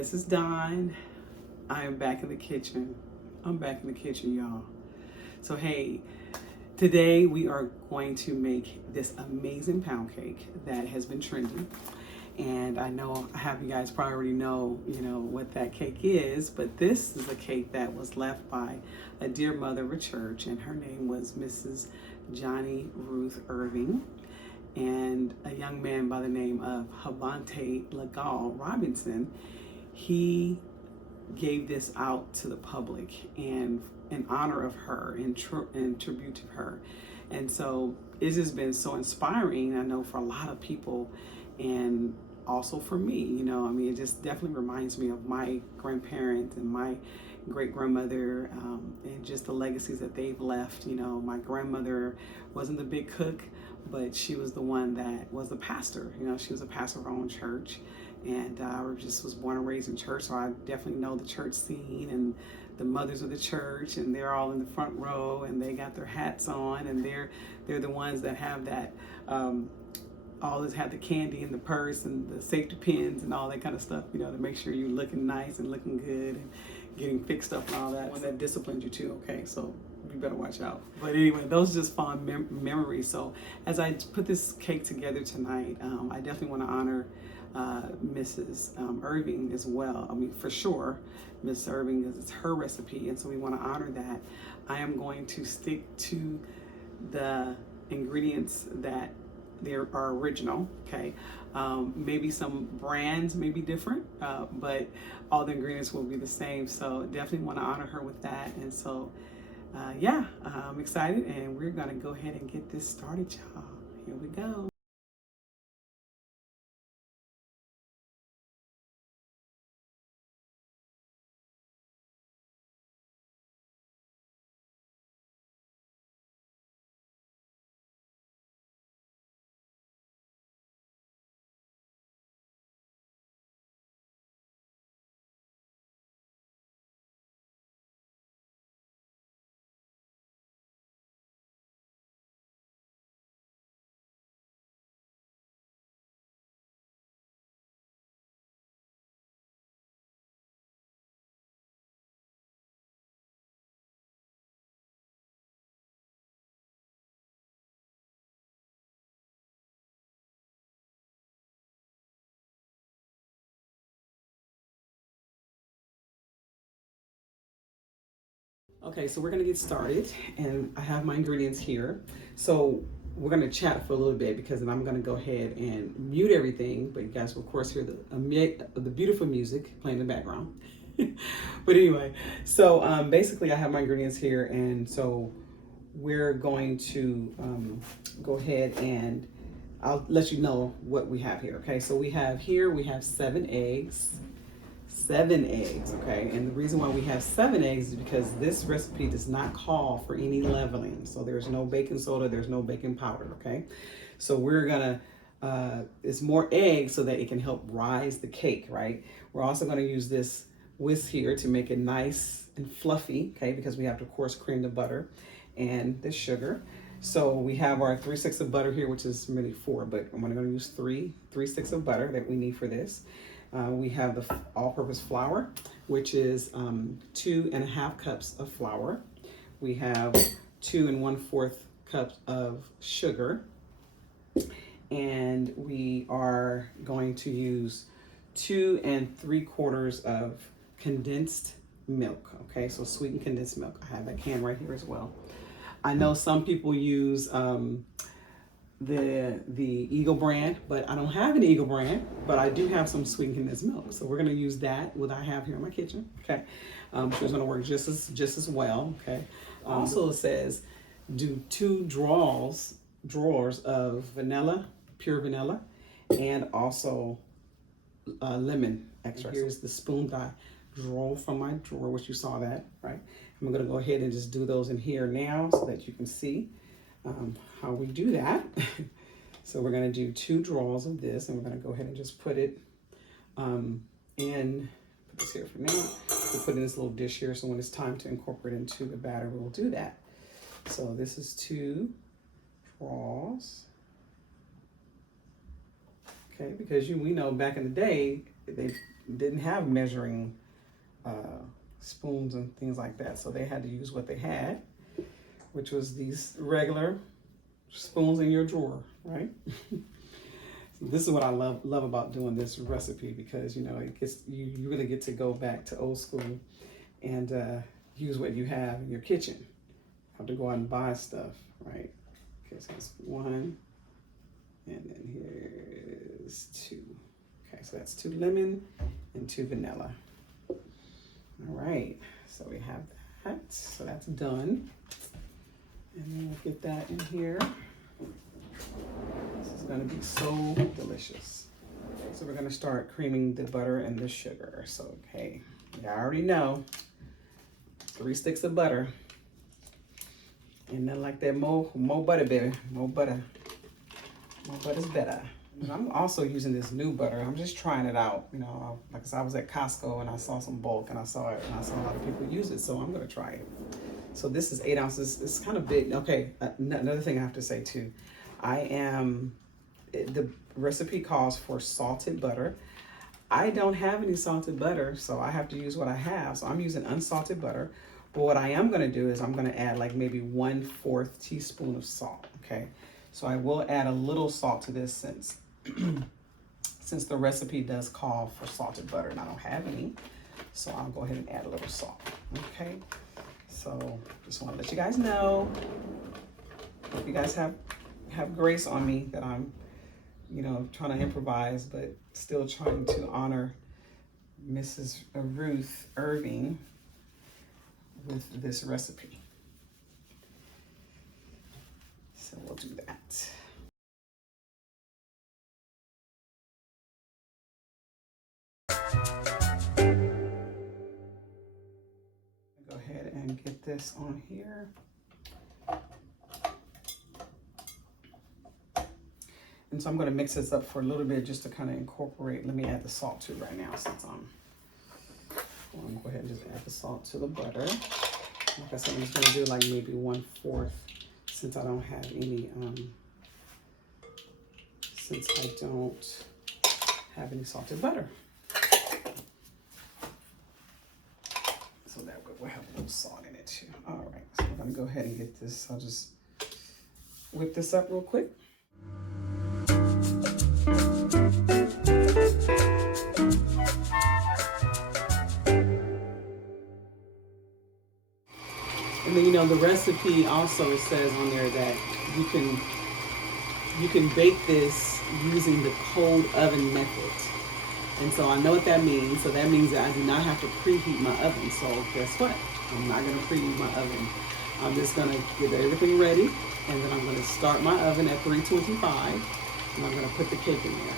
This is Dawn. I am back in the kitchen. I'm back in the kitchen, y'all. So hey, today we are going to make this amazing pound cake that has been trending. And I know I have you guys probably already know, what that cake is, but this is a cake that was left by a dear mother of a church, and her name was Mrs. Johnnie Ruth Irving, and a young man by the name of Havante Legal Robinson. He gave this out to the public and in honor of her and tribute to her. And so it's just been so inspiring, I know, for a lot of people, and also for me. It just definitely reminds me of my grandparents and my great grandmother, and just the legacies that they've left. My grandmother wasn't the big cook, but she was the one that was the pastor. She was a pastor of her own church, and I just was born and raised in church, so I definitely know the church scene and the mothers of the church, and they're all in the front row, and they got their hats on, and they're the ones that have that always have the candy in the purse and the safety pins and all that kind of stuff, to make sure you're looking nice and looking good and getting fixed up and all that. One that disciplines you too, okay? So you better watch out. But anyway, those are just fond memories. So as I put this cake together tonight, I definitely want to honor Mrs. Irving as well. For sure, Miss Irving, is her recipe, and so we want to honor that. I am going to stick to the ingredients that are original, okay? Maybe some brands may be different, but all the ingredients will be the same. So definitely want to honor her with that. And so, yeah, I'm excited, and we're gonna go ahead and get this started, y'all. Here we go. Okay, so we're gonna get started, and I have my ingredients here. So we're gonna chat for a little bit, because then I'm gonna go ahead and mute everything, but you guys will of course hear the beautiful music playing in the background. But anyway, so basically I have my ingredients here, and so we're going to go ahead and I'll let you know what we have here. Okay, so we have 7 eggs. 7 eggs, okay? And the reason why we have 7 eggs is because this recipe does not call for any leavening. So there's no baking soda, there's no baking powder, okay? So we're gonna, it's more eggs so that it can help rise the cake, right? We're also gonna use this whisk here to make it nice and fluffy, okay? Because we have to, of course, cream the butter and the sugar. So we have our 3 sticks of butter here, which is really 4, but I'm gonna use 3 sticks of butter that we need for this. We have the all-purpose flour, which is 2½ cups of flour. We have 2 1/4 cups of sugar, and we are going to use 2 3/4 of condensed milk. Okay, so sweetened condensed milk. I have that can right here as well. I know some people use the Eagle brand, but I don't have an Eagle brand, but I do have some sweetened condensed milk. So we're gonna use that, what I have here in my kitchen, okay? Which is gonna work just as well, okay? Also it says do 2 drawers of vanilla, pure vanilla, and also lemon extract. Here's the spoon that I draw from my drawer, which you saw that, right? I'm gonna go ahead and just do those in here now so that you can see how we do that. So we're going to do 2 draws of this, and we're going to go ahead and just put it put this here for now. We'll put in this little dish here, so when it's time to incorporate into the batter, we'll do that. So this is 2 draws. Okay, because we know back in the day, they didn't have measuring spoons and things like that, so they had to use what they had, which was these regular spoons in your drawer, right? So this is what I love about doing this recipe, because you know it gets you really get to go back to old school and use what you have in your kitchen. You have to go out and buy stuff, right? Okay, so that's 1, and then here's 2. Okay, so that's 2 lemon and 2 vanilla. All right, so we have that. So that's done. And then we'll get that in here. This is gonna be so delicious. Okay, so we're gonna start creaming the butter and the sugar. So, okay, you already know, 3 sticks of butter. And then like that, more butter, baby, more butter. More butter's better. And I'm also using this new butter. I'm just trying it out. You know, like I said, I was at Costco and I saw some bulk and I saw it and I saw a lot of people use it. So I'm gonna try it. So this is 8 ounces. It's kind of big. Okay, another thing I have to say too. The recipe calls for salted butter. I don't have any salted butter, so I have to use what I have. So I'm using unsalted butter. But what I am gonna do is I'm gonna add like maybe 1/4 teaspoon of salt, okay? So I will add a little salt to this since the recipe does call for salted butter and I don't have any. So I'll go ahead and add a little salt, okay? So just want to let you guys know. Hope you guys have grace on me that I'm, you know, trying to improvise, but still trying to honor Mrs. Ruth Irving with this recipe. So we'll do that. Go ahead and get this on here. And so I'm going to mix this up for a little bit just to kind of incorporate. Let me add the salt to it right now since I'm going to go ahead and just add the salt to the butter. Like I said, I'm just going to do like maybe 1/4 since I don't have any, salted butter. So that way we'll have a little salt in it too. All right, so I'm going to go ahead and get this. I'll just whip this up real quick. And then, you know, the recipe also says on there that you can bake this using the cold oven method. And so I know what that means. So that means that I do not have to preheat my oven. So guess what? I'm not going to preheat my oven. I'm just going to get everything ready. And then I'm going to start my oven at 325. And I'm going to put the cake in there.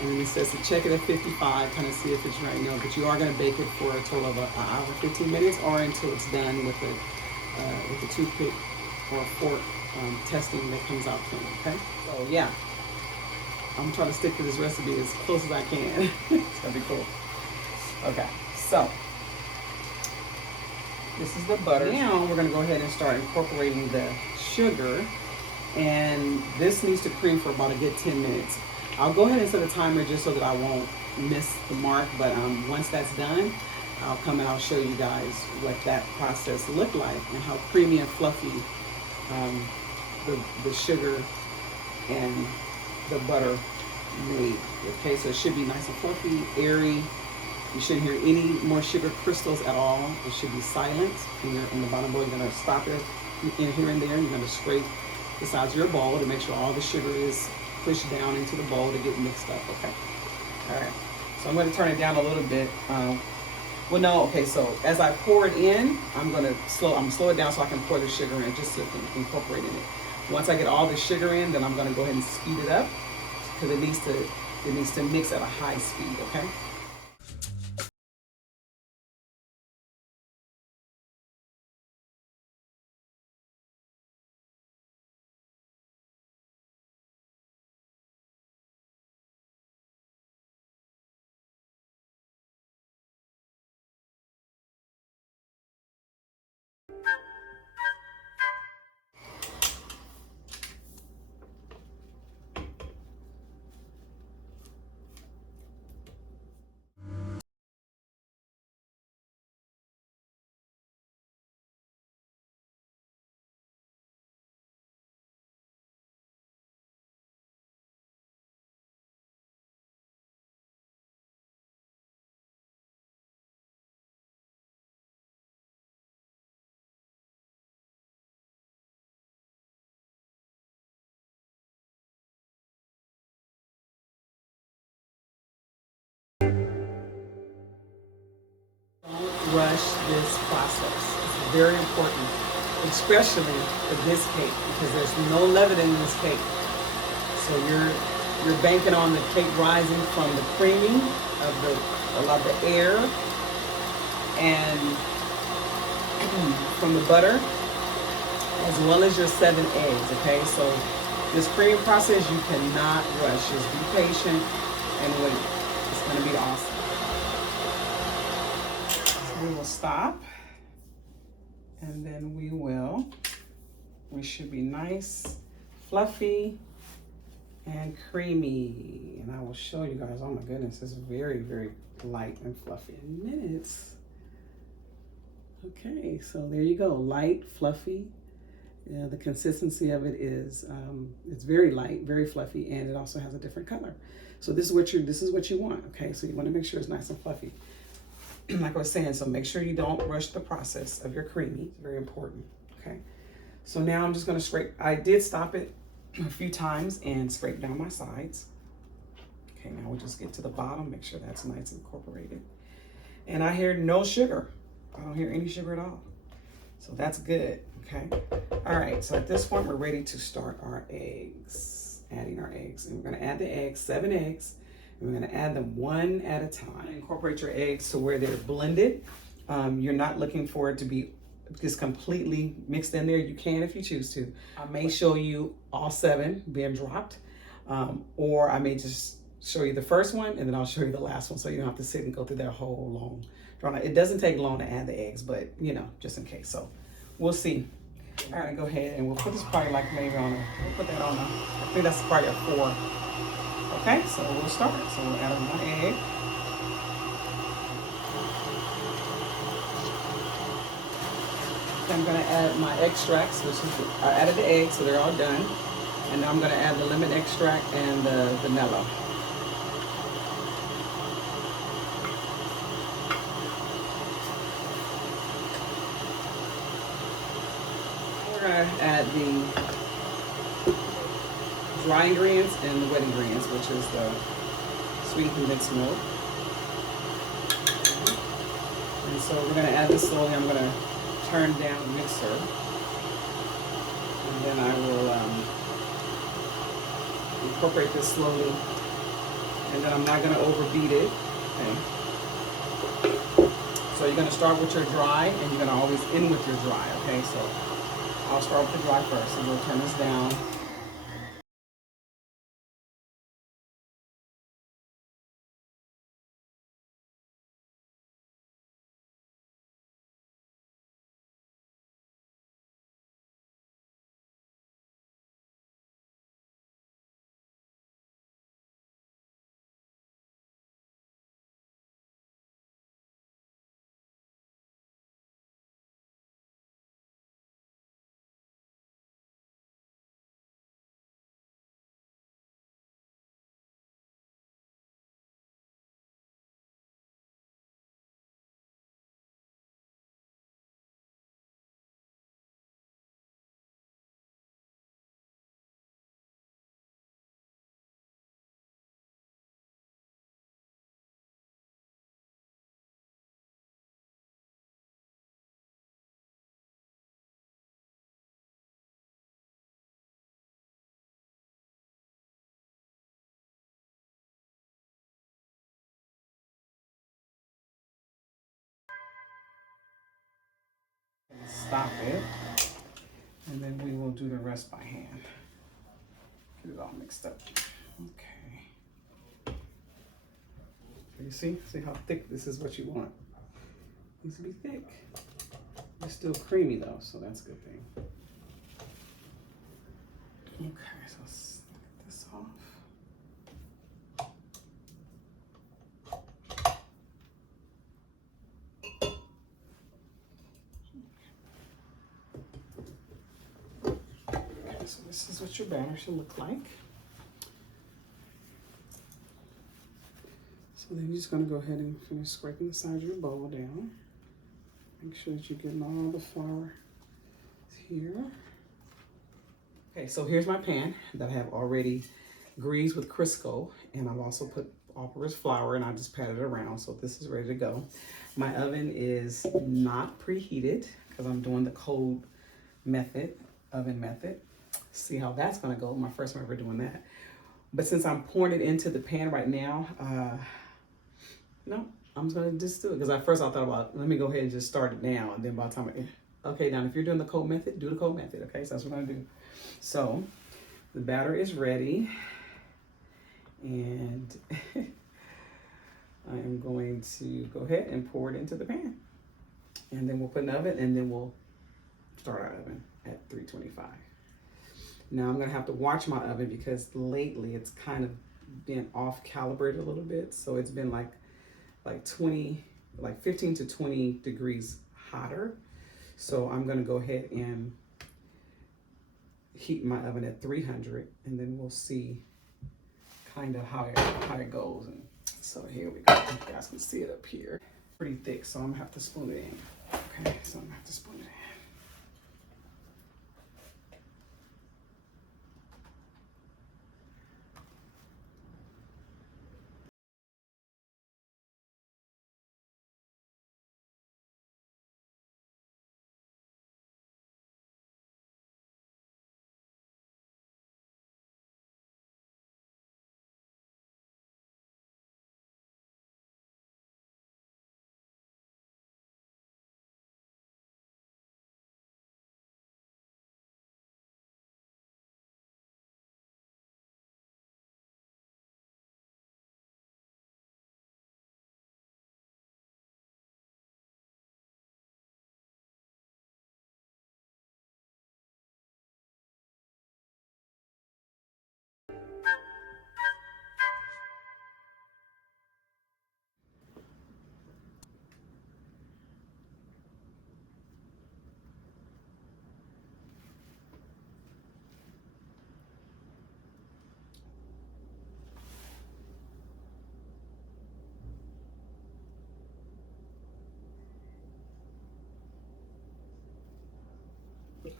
And then it says to check it at 55, kind of see if it's right. You know, but you are going to bake it for a total of an hour, 15 minutes, or until it's done with the toothpick or fork testing that comes out clean, okay? So yeah, I'm trying to stick to this recipe as close as I can. It's gonna be cool. Okay, so this is the butter. Now we're gonna go ahead and start incorporating the sugar, and this needs to cream for about a good 10 minutes. I'll go ahead and set a timer just so that I won't miss the mark, but once that's done, I'll come and I'll show you guys what that process looked like and how creamy and fluffy the sugar and the butter made. Okay, so it should be nice and fluffy, airy. You shouldn't hear any more sugar crystals at all. It should be silent. In the bottom bowl, you're gonna stop it in here and there. You're gonna scrape the sides of your bowl to make sure all the sugar is pushed down into the bowl to get mixed up, okay? All right, so I'm gonna turn it down a little bit. Well, no, okay, so as I pour it in, I'm gonna slow it down so I can pour the sugar in, just so it can incorporate in it. Once I get all the sugar in, then I'm gonna go ahead and speed it up because it needs to mix at a high speed, okay? rush this process. It's very important, especially for this cake, because there's no leavening in this cake. So you're banking on the cake rising from the creaming of the air and from the butter, as well as your 7 eggs, okay? So this creaming process, you cannot rush. Just be patient and wait. It's gonna be awesome. So we will stop, and then we should be nice, fluffy, and creamy. And I will show you guys, oh my goodness, it's very, very light and fluffy in minutes. Okay, so there you go, light, fluffy. The consistency of it is, it's very light, very fluffy, and it also has a different color. So this is what you want, okay? So you want to make sure it's nice and fluffy. Like I was saying, so make sure you don't rush the process of your creamy. It's very important, okay? So now I'm just going to scrape. I did stop it a few times and scrape down my sides. Okay, now we'll just get to the bottom, make sure that's nice and incorporated. And I hear no sugar. I don't hear any sugar at all. So that's good, okay? All right, so at this point, we're ready to start our eggs, adding our eggs. And we're gonna add the eggs, 7 eggs, and we're gonna add them one at a time. Incorporate your eggs to where they're blended. You're not looking for it to be just completely mixed in there. You can if you choose to. I may show you all 7 being dropped, or I may just show you the first one and then I'll show you the last one, so you don't have to sit and go through that whole long drawn out. It doesn't take long to add the eggs, but you know, just in case. So we'll see. All right, go ahead and we'll put this probably like maybe on we'll put that on I think that's probably a 4. Okay, so we'll start. So we'll add 1 egg. I'm gonna add my extracts, which is, I added the eggs, so they're all done. And now I'm gonna add the lemon extract and the vanilla. We're gonna add the dry ingredients and the wet ingredients, which is the sweetened condensed milk. And so we're gonna add this slowly. I'm gonna turn down the mixer, and then I will incorporate this slowly, and then I'm not going to overbeat it. Okay. So you're going to start with your dry, and you're going to always end with your dry. Okay, so I'll start with the dry first, and we'll turn this down. Stop it, and then we will do the rest by hand. Get it all mixed up. Okay. You see how thick this is what you want. It needs to be thick. It's still creamy though, so that's a good thing. Okay, so let's get this off. So this is what your batter should look like. So then you're just going to go ahead and finish scraping the sides of your bowl down. Make sure that you're getting all the flour here. Okay, so here's my pan that I have already greased with Crisco, and I've also put all-purpose flour, and I just pat it around. So this is ready to go. My oven is not preheated because I'm doing the cold method, oven method. See how that's gonna go. My first time ever doing that. But since I'm pouring it into the pan right now, no, I'm just gonna just do it. Because at first I thought about, let me go ahead and just start it now. And then by the time okay, now if you're doing the cold method, do the cold method, okay? So that's what I'm gonna do. So the batter is ready. And I am going to go ahead and pour it into the pan. And then we'll put it in the oven, and then we'll start our oven at 325. Now I'm gonna have to watch my oven because lately it's kind of been off calibrated a little bit. So it's been like 15 to 20 degrees hotter. So I'm gonna go ahead and heat my oven at 300, and then we'll see kind of how it goes. And so here we go. You guys can see it up here. Pretty thick, so I'm gonna have to spoon it in. Okay, so I'm gonna have to spoon it in.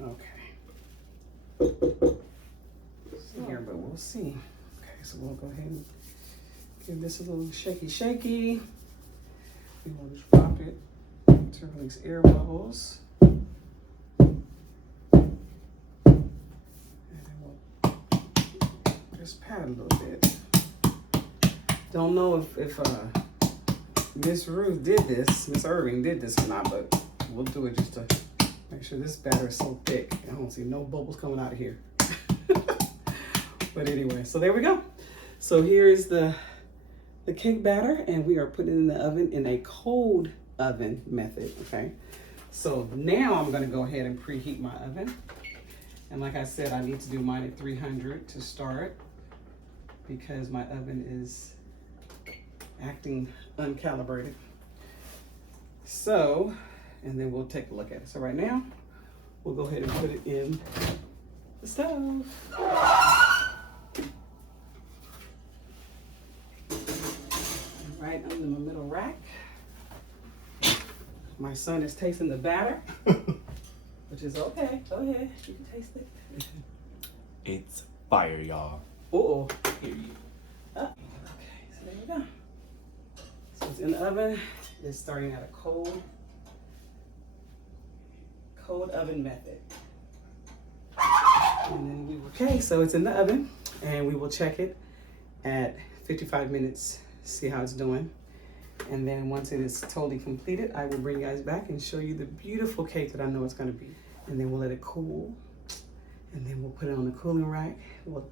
Okay. So here, but we'll see. Okay, so we'll go ahead and give this a little shaky. We will just drop it to release air bubbles. And then we'll just pat it a little bit. Don't know if Miss Ruth did this, Miss Irving did this or not, but we'll do it just to make sure this batter is so thick. I don't see no bubbles coming out of here. But anyway, so there we go. So here is the cake batter, and we are putting it in the oven in a cold oven method, okay? So now I'm gonna go ahead and preheat my oven. And like I said, I need to do mine at 300 to start because my oven is acting uncalibrated. So, and then we'll take a look at it. So right now, we'll go ahead and put it in the stove. Right under my middle rack. My son is tasting the batter, which is okay. Go ahead, you can taste it. It's fire, y'all. Uh-oh. Okay, so there you go. So it's in the oven. It's starting at a cold oven method. And then okay, so it's in the oven, and we will check it at 55 minutes, see how it's doing. And then once it is totally completed, I will bring you guys back and show you the beautiful cake that I know it's gonna be. And then we'll let it cool. And then we'll put it on the cooling rack. We'll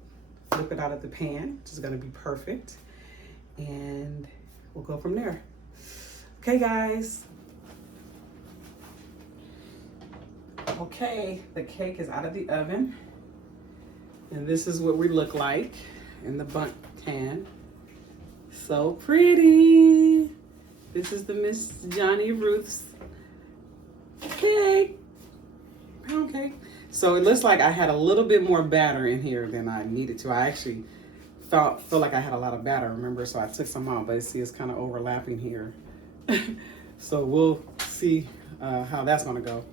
flip it out of the pan, which is gonna be perfect. And we'll go from there. Okay, guys. Okay, the cake is out of the oven. And this is what we look like in the bundt pan. So pretty. This is the Miss Johnnie Ruth's cake, pound cake. So it looks like I had a little bit more batter in here than I needed to. I actually felt like I had a lot of batter, remember? So I took some out, but see it's kind of overlapping here. So we'll see how that's gonna go.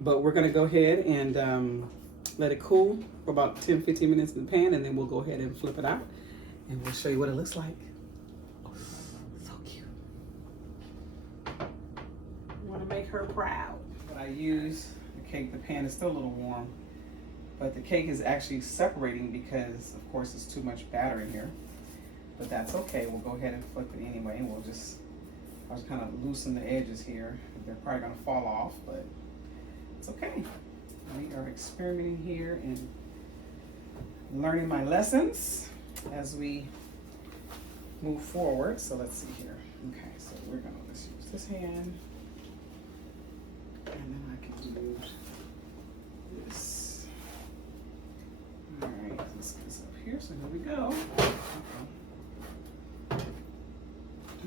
But we're gonna go ahead and let it cool for about 10-15 minutes in the pan, and then we'll go ahead and flip it out and we'll show you what it looks like. proud. What I use, the cake, the pan is still a little warm, but the cake is actually separating because of course it's too much batter in here. But that's okay, we'll go ahead and flip it anyway. I'll just kind of loosen the edges here. They're probably gonna fall off, but it's okay. We are experimenting here and learning my lessons as we move forward. So let's see here. Okay, so we're gonna just use this hand, and then I can do this. All right, let's get this up here. So here we go. Okay.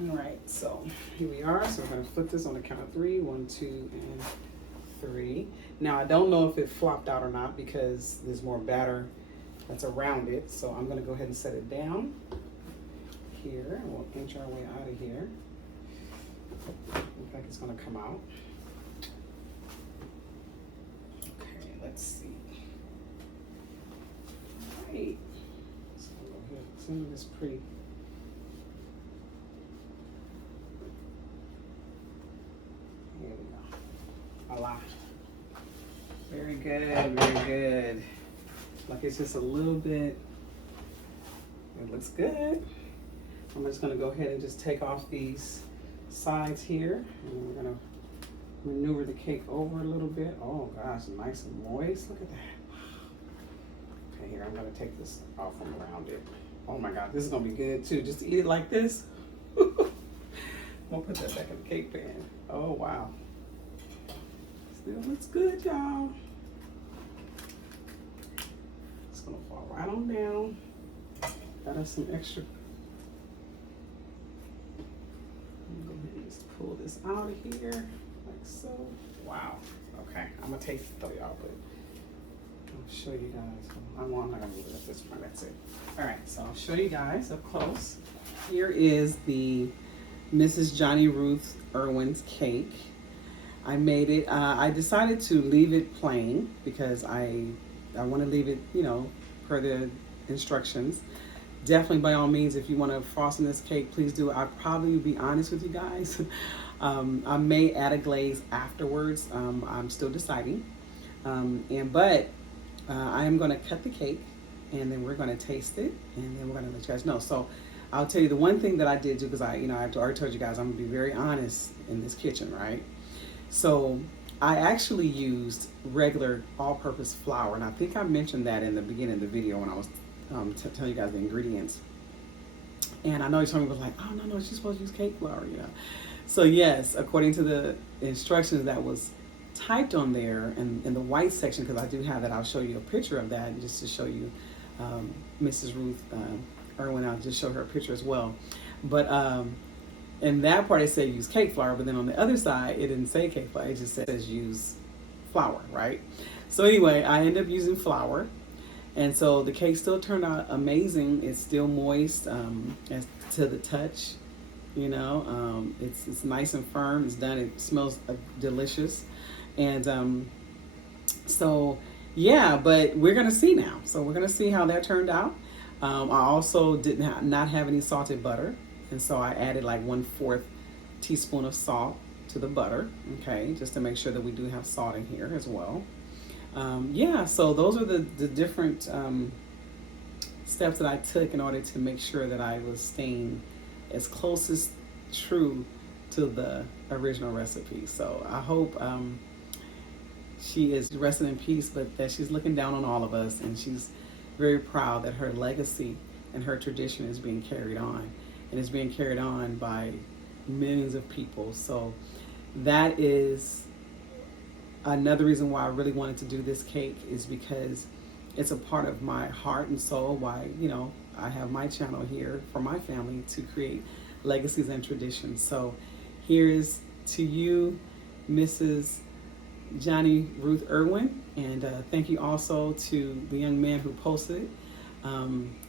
All right, so here we are. So we're gonna flip this on the count of 3. 1, 2, and 3. Now I don't know if it flopped out or not because there's more batter that's around it. So I'm gonna go ahead and set it down here, and we'll inch our way out of here. Looks like it's gonna come out. Okay, let's see. All right, so I'll go ahead and send this pretty. There we go. Voila. Very good, very good. Like it's just a little bit, it looks good. I'm just gonna go ahead and just take off these sides here, and we're gonna maneuver the cake over a little bit. Oh gosh, nice and moist, look at that. Okay, here, I'm gonna take this off from around it. Oh my God, this is gonna be good too, just to eat it like this. We'll put that back in the cake pan. Oh wow. Still looks good, y'all. It's gonna fall right on down. Got us some extra. Go ahead and just pull this out of here, like so. Wow. Okay, I'm gonna taste it though, y'all, but I'll show you guys. I'm not gonna move it at this point, that's it. All right, so I'll show you guys up close. Here is the Mrs. Johnnie Ruth Irwin's cake. I made it, I decided to leave it plain because I want to leave it, you know, per the instructions. Definitely, by all means, if you want to frost in this cake, please do. I'll probably be honest with you guys. I may add a glaze afterwards. I'm still deciding. But I am going to cut the cake, and then we're going to taste it, and then we're going to let you guys know. So I'll tell you the one thing that I did do, because I already told you guys I'm going to be very honest in this kitchen, right? So I actually used regular all-purpose flour, and I think I mentioned that in the beginning of the video when I was telling you guys the ingredients. And I know some people were like, oh no, she's supposed to use cake flour, you know. So yes, according to the instructions that was typed on there in the white section, because I do have that, I'll show you a picture of that just to show you Mrs. Ruth Irwin. I'll just show her a picture as well. But in that part it said use cake flour, but then on the other side it didn't say cake flour, it just says use flour, right? So anyway, I ended up using flour, and so the cake still turned out amazing. It's still moist as to the touch, you know. It's nice and firm. It's done. It smells delicious, and so yeah. But we're gonna see now. So we're gonna see how that turned out. I also did not have any salted butter, and so I added like 1/4 teaspoon of salt to the butter, okay, just to make sure that we do have salt in here as well. Yeah, so those are the different steps that I took in order to make sure that I was staying as close as true to the original recipe. So I hope she is resting in peace, but that she's looking down on all of us, and she's very proud that her legacy and her tradition is being carried on, and is being carried on by millions of people. So that is another reason why I really wanted to do this cake, is because it's a part of my heart and soul. Why, you know, I have my channel here for my family to create legacies and traditions. So here's to you, Mrs. Johnnie Ruth Irwin, and thank you also to the young man who posted it.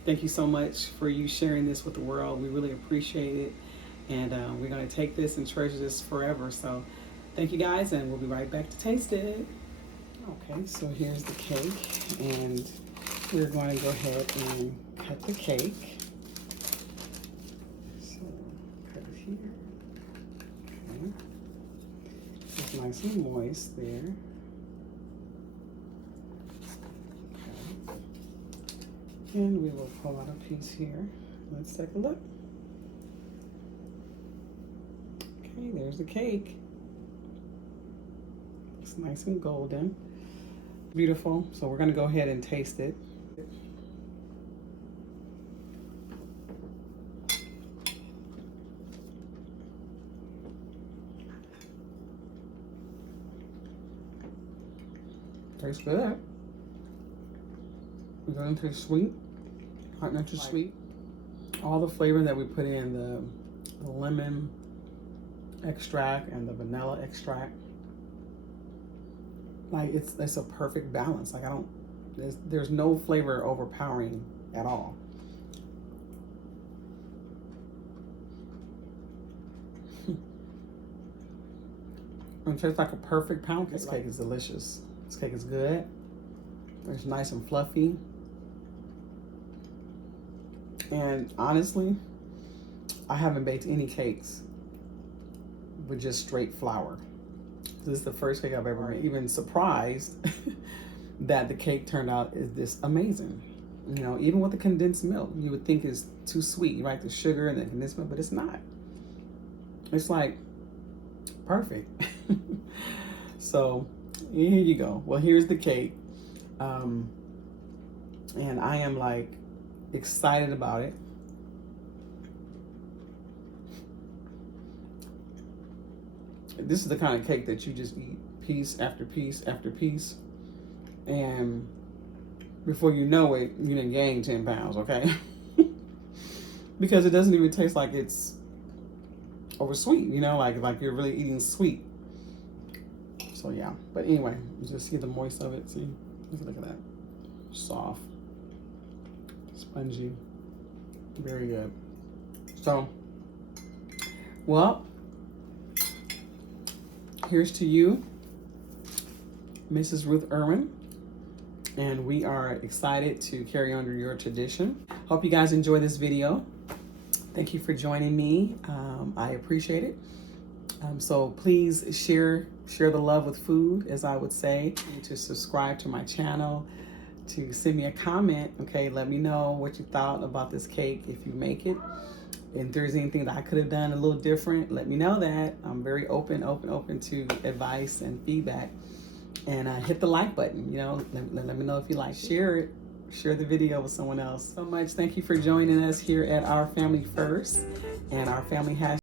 Thank you so much for you sharing this with the world. We really appreciate it, and we're going to take this and treasure this forever. So thank you guys, and we'll be right back to taste it. Okay, so here's the cake, and we're going to go ahead and cut the cake. So cut it here. Okay. It's nice nice and moist there. Okay. And we will pull out a piece here. Let's take a look. Okay, there's the cake. It's nice and golden. Beautiful. So we're gonna go ahead and taste it. Tastes good. It doesn't taste sweet. Not too sweet. All the flavor that we put in, the lemon extract and the vanilla extract, like it's a perfect balance. Like there's no flavor overpowering at all. It tastes like a perfect pound cake. This cake is delicious. This cake is good. It's nice and fluffy. And honestly, I haven't baked any cakes with just straight flour. This is the first cake I've ever made. Even surprised that the cake turned out is this amazing. You know, even with the condensed milk, you would think it's too sweet, right? The sugar and the condensed milk, but it's not. It's like perfect. So here you go. Well, here's the cake. And I am like excited about it. This is the kind of cake that you just eat piece after piece after piece, and before you know it, you done gained 10 pounds, okay? Because it doesn't even taste like it's over sweet, you know, like you're really eating sweet. So yeah, but anyway, you just see the moist of it. See, look at that, soft, spongy, very good. So, well, here's to you, Mrs. Ruth Irwin, and we are excited to carry on your tradition. Hope you guys enjoy this video. Thank you for joining me. I appreciate it. So please share the love with food, as I would say, and to subscribe to my channel, to send me a comment. Okay, let me know what you thought about this cake if you make it. And if there's anything that I could have done a little different, let me know that. I'm very open to advice and feedback. And hit the like button, you know, let me know if you like. Share it, share the video with someone else. So much. Thank you for joining us here at Our Family First, and our family has